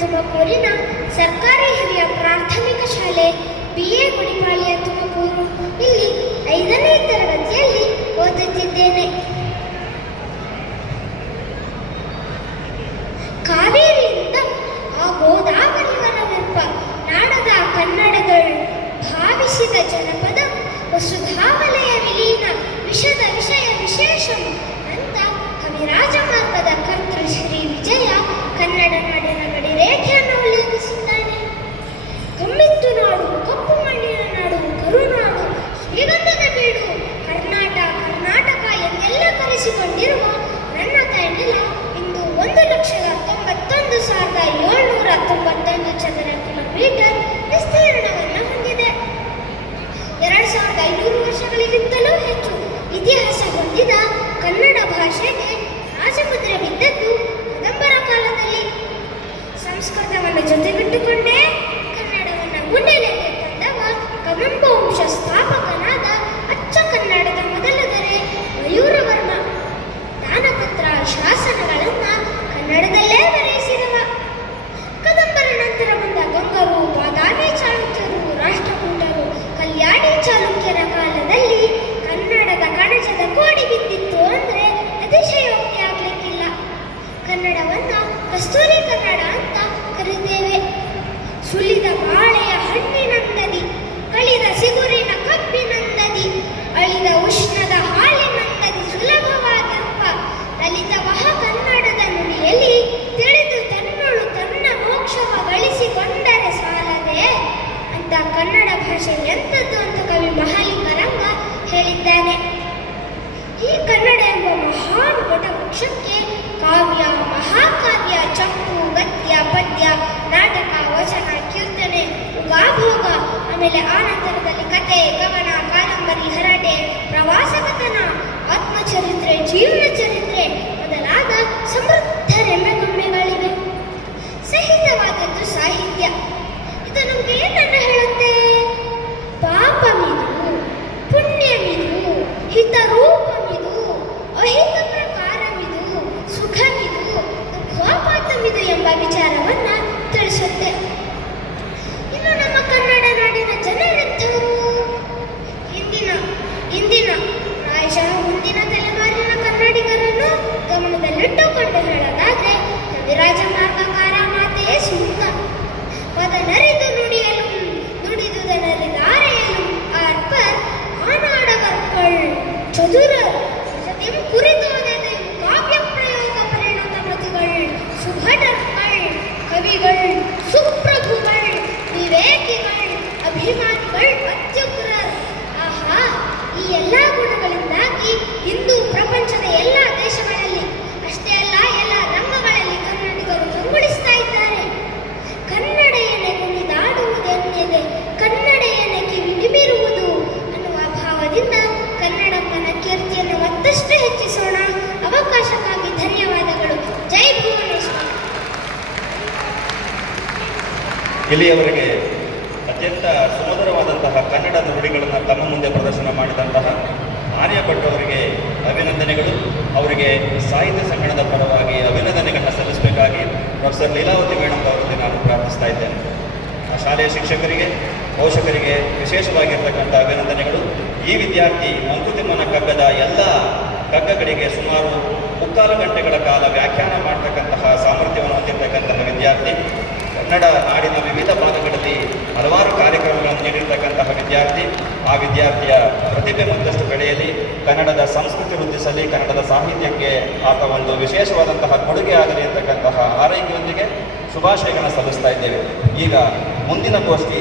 ತುಮಕೂರಿನ ಸರ್ಕಾರಿ ಹಿರಿಯ ಪ್ರಾಥಮಿಕ ಶಾಲೆ BA ಗುಡಿಪಾಳ್ಯ ತುಮಕೂರು. ಇಲ್ಲಿ 5ನೇ ತರಗತಿಯಲ್ಲಿ ಓದುತ್ತಿದ್ದೇನೆ. ಕಾವೇರಿಯಿಂದ ಆ ಗೋದಾವರಿವರೆವೆಂಬ ನಾಡದ ಕನ್ನಡದಳು ಭಾವಿಸಿದ ಜನಪದ ವಸುಧಾವಲಯ ವಿಲೀನ ವಿಷದ ವಿಷಯ ವಿಶೇಷಂ ಅಂತ ಕವಿರಾಜಮಾರ್ಗದ ಕರ್ತೃ ಶ್ರೀ ವಿಜಯ ಕನ್ನಡ ನಾಡಿನ ಗಡಿರೇಖೆಯನ್ನು ಉಲ್ಲೇಖಿಸಿದ್ದಾನೆ. ಕಮ್ಮಿತ್ತು ನಾಡು, ಕಪ್ಪು ಮಣ್ಣಿನ ನಾಡು, ಕರುನಾಡು, ಶ್ರೀಗಂಧದ ಬೀಡು, ಕರ್ನಾಟಕ ಎಂದೆಲ್ಲ ಕರೆಸಿಕೊಂಡಿರುವ ನನ್ನ ತಾಯ್ನೆಲ ಇಂದು 1,91,791 ಚದರ ಕಿಲೋಮೀಟರ್ ವಿಸ್ತೀರ್ಣವನ್ನು ಹೊಂದಿದೆ. 2,500 ವರ್ಷಗಳಿಗಿಂತಲೂ ಹೆಚ್ಚು ಇತಿಹಾಸ ಹೊಂದಿದ ಕನ್ನಡ ಭಾಷೆಗೆ ರಾಜಮುದ್ರೆ ಬಿದ್ದದ್ದು ಕದಂಬರ ಕಾಲದಲ್ಲಿ. ಸಂಸ್ಕೃತವನ್ನು ಜೊತೆಗಿಟ್ಟುಕೊಂಡೇ ಕನ್ನಡವನ್ನು ಮುನ್ನೆಲೆಗೆ ತಂದವ ಕದಂಬ ವಂಶ ಸ್ಥಾಪಕನಾದ ಅಚ್ಚ ಕನ್ನಡದ ಮೊದಲ ದೊರೆ ಮಯೂರವರ್ಮ. ದಾನಪತ್ರ ಶಾಸನಗಳನ್ನು ಕನ್ನಡದಲ್ಲೇ ಬರೆಯಿಸಿದವ. ಕದಂಬರ ನಂತರ ಬಂದ ಗಂಗರು, ಬಾದಾಮಿ ಚಾಲುಕ್ಯರು, ರಾಷ್ಟ್ರಕೂಟರು, ಕಲ್ಯಾಣಿ ಚಾಲುಕ್ಯರ ಕಾಲದಲ್ಲಿ ಕನ್ನಡದ ಕಣಜದ ಕೋಡಿ ಬಿದ್ದಿತ್ತು ಅಂದರೆ ಅತಿಶಯೋಕ್ತಿ ಆಗಲಿಕ್ಕಿಲ್ಲ. ಕನ್ನಡವನ್ನು ಕಸ್ತೂರಿ ಕನ್ನಡ ಅಂತ ಕರೀತೇವೆ. ಸುಲಿದ ಬಾಳೆಯ ಹಣ್ಣಿನಂದದಿ, ಕಳಿದ ಸಿಗುರಿನ ಕಬ್ಬಿನಂದದಿ, ಅಳಿದ ಉಷ್ಣದ ಹಾಲಿನಂದದಿ ಸುಲಭವಾಗಿರುವ ಲಲಿತವಹ ಕನ್ನಡದ ನುಡಿಯಲ್ಲಿ ತಿಳಿದು ತನ್ನೊಳು ತನ್ನ ಮೋಕ್ಷವ ಗಳಿಸಿಕೊಂಡರೆ ಸಾಲದೆ ಅಂತ ಕನ್ನಡ ಭಾಷೆ ಎಂಥದ್ದು ಅಂತ ಕವಿ ಮಹಾಲಿಂಗರಂಗ ಹೇಳಿದ್ದಾನೆ. ಈ ಕನ್ನಡ ಎಂಬ ಮಹಾನ್ ವಟವೃಕ್ಷಕ್ಕೆ ಕಾವ್ಯ, ಮಹಾಕಾವ್ಯ, ಚಂಪು, ಗದ್ಯ, ಪದ್ಯ, ನಾಟಕ, ವಚನ, ಕೀರ್ತನೆ, ಉಗಾಭೋಗ, ಆಮೇಲೆ ಆನಂತರದಲ್ಲಿ ಕತೆ, ಕವನ, ಕಾದಂಬರಿ, ಹರಟೆ, ಪ್ರವಾಸ ಕಥನ, ಆತ್ಮಚರಿತ್ರೆ, ಜೀವನ ಚರಿತ್ರೆ ಮೊದಲಾದ ಸಮೃದ್ಧ ರೆಮ್ಮೆಗೊಮ್ಮೆಗಳಿವೆ. ಸಹಿತವಾದದ್ದು ಸಾಹಿತ್ಯ. ಇದು ನಮಗೆ ಏನನ್ನು ಹೇಳುತ್ತೆ? ಪಾಪಮಿದು, ಪುಣ್ಯಮಿದು, ಹಿತರೂಪಮಿದು, ಅಹಿತ ಪ್ರಕಾರವಿದು, ಸುಖವಿದು, ದುಃಖೋಪಾತಮಿದು ಎಂಬ ವಿಚಾರವನ್ನ ತಿಳಿಸುತ್ತೆ. ಇನ್ನು ನಮ್ಮ ಕನ್ನಡ ನಾಡಿನ ಜನರೆಂಥವರು? ಇಂದಿನ ಪ್ರಾಯಶಃ ಮುಂದಿನ ತಲೆಮಾರಿನ ಕನ್ನಡಿಗರನ್ನು ಗಮನದಲ್ಲಿಟ್ಟುಕೊಂಡು ಹೇಳೋದಾದ್ರೆ ಕವಿರಾಜಮಾರ್ಗಕಾರ ಮಾತೆಯೇ ಸೂಕ್ತ. ಪದನರಿದು ನುಡಿಯಲು, ನುಡಿದುದನರಿದಾರೆಯಲು ಆರ್ಪರ್ ಆನಾಡವರ್ಗಳ್ ಚದುರರ್ ಸತ್ಯಂ ಕುರಿತೋದೆದೆಂ ಕಾವ್ಯ ಪ್ರಯೋಗ ಪರಿಣತಮತಿಗಳ್ ಸುಭಟರ್ಗಳ್ ಕವಿಗಳ್ ಸುಪ್ರಭುಗಳ್ ವಿವೇಕಿಗಳ್ ಅಭಿಮಾನಿಗಳ್ ಅತ್ಯುಗ್ರರ್. ಆಹಾ, ಈ ಎಲ್ಲ ಗುಣಗಳಿಂದಾಗಿ ಇಂದು ಪ್ರಪಂಚದ ಎಲ್ಲ ದೇಶಗಳಲ್ಲಿ ಅಷ್ಟೇ ಅಲ್ಲ ಎಲ್ಲ ರಂಗಗಳಲ್ಲಿ ಕನ್ನಡಿಗರು ಕಂಗೊಳಿಸ್ತಾ ಇದ್ದಾರೆ. ಕನ್ನಡೆಯನೆ ಕುಣಿದಾಡುವುದೆನ್ನೆದೆ, ಕನ್ನಡೆಯನೆ ಕಿವಿ ನಿಮಿರುವುದು ಅನ್ನುವ ಭಾವದಿಂದ ಕನ್ನಡಮ್ಮನ ಕೀರ್ತಿಯನ್ನು ಮತ್ತಷ್ಟು ಹೆಚ್ಚಿಸೋಣ. ಅವಕಾಶಕ್ಕಾಗಿ ಧನ್ಯವಾದಗಳು. ಜೈ ಭುವನೇಶ್ವರ. ಇಲ್ಲಿಯವರೆಗೆ ಅತ್ಯಂತ ಸುಮಧುರವಾದಂತಹ ಕನ್ನಡ ನುಡಿಗಳನ್ನು ತಮ್ಮ ಮುಂದೆ ಪ್ರದರ್ಶನ ಮಾಡಿದಂತಹ ಆರ್ಯಭಟ್ ಅವರಿಗೆ ಅಭಿನಂದನೆಗಳು. ಅವರಿಗೆ ಸಾಹಿತ್ಯ ಸಂಗಣದ ಪರವಾಗಿ ಅಭಿನಂದನೆಗಳನ್ನು ಸಲ್ಲಿಸಬೇಕಾಗಿ ಪ್ರೊಫೆಸರ್ ಲೀಲಾವತಿ ಮೇಡಮ್ ಅವರಲ್ಲಿ ನಾನು ಪ್ರಾರ್ಥಿಸ್ತಾ ಇದ್ದೇನೆ. ಶಾಲೆಯ ಶಿಕ್ಷಕರಿಗೆ, ಪೋಷಕರಿಗೆ ವಿಶೇಷವಾಗಿರ್ತಕ್ಕಂಥ ಅಭಿನಂದನೆಗಳು. ಈ ವಿದ್ಯಾರ್ಥಿ ಮಂಕುತಿಮ್ಮನ ಕಗ್ಗದ ಎಲ್ಲ ಕಗ್ಗಗಳಿಗೆ ಸುಮಾರು 3/4 ಗಂಟೆಗಳ ಕಾಲ ವ್ಯಾಖ್ಯಾನ ಮಾಡತಕ್ಕಂತಹ ಸಾಮರ್ಥ್ಯವನ್ನು ಹೊಂದಿರತಕ್ಕಂತಹ ವಿದ್ಯಾರ್ಥಿ. ಕನ್ನಡ ನಾಡಿನ ವಿವಿಧ ಭಾಗಗಳಲ್ಲಿ ಹಲವಾರು ಕಾರ್ಯಕ್ರಮಗಳನ್ನು ನೀಡಿರ್ತಕ್ಕಂತಹ ವಿದ್ಯಾರ್ಥಿ. ಆ ವಿದ್ಯಾರ್ಥಿಯ ಪ್ರತಿಭೆ ಮತ್ತಷ್ಟು ಬೆಳೆಯಲಿ, ಕನ್ನಡದ ಸಂಸ್ಕೃತಿ ವೃದ್ಧಿಸಲಿ, ಕನ್ನಡದ ಸಾಹಿತ್ಯಕ್ಕೆ ಆತ ಒಂದು ವಿಶೇಷವಾದಂತಹ ಕೊಡುಗೆ ಆಗಲಿ ಅಂತಕ್ಕಂತಹ ಆರೈಕೆಯೊಂದಿಗೆ ಶುಭಾಶಯಗಳನ್ನು ಸಲ್ಲಿಸ್ತಾ ಇದ್ದೇವೆ. ಈಗ ಮುಂದಿನ ಗೋಷ್ಠಿ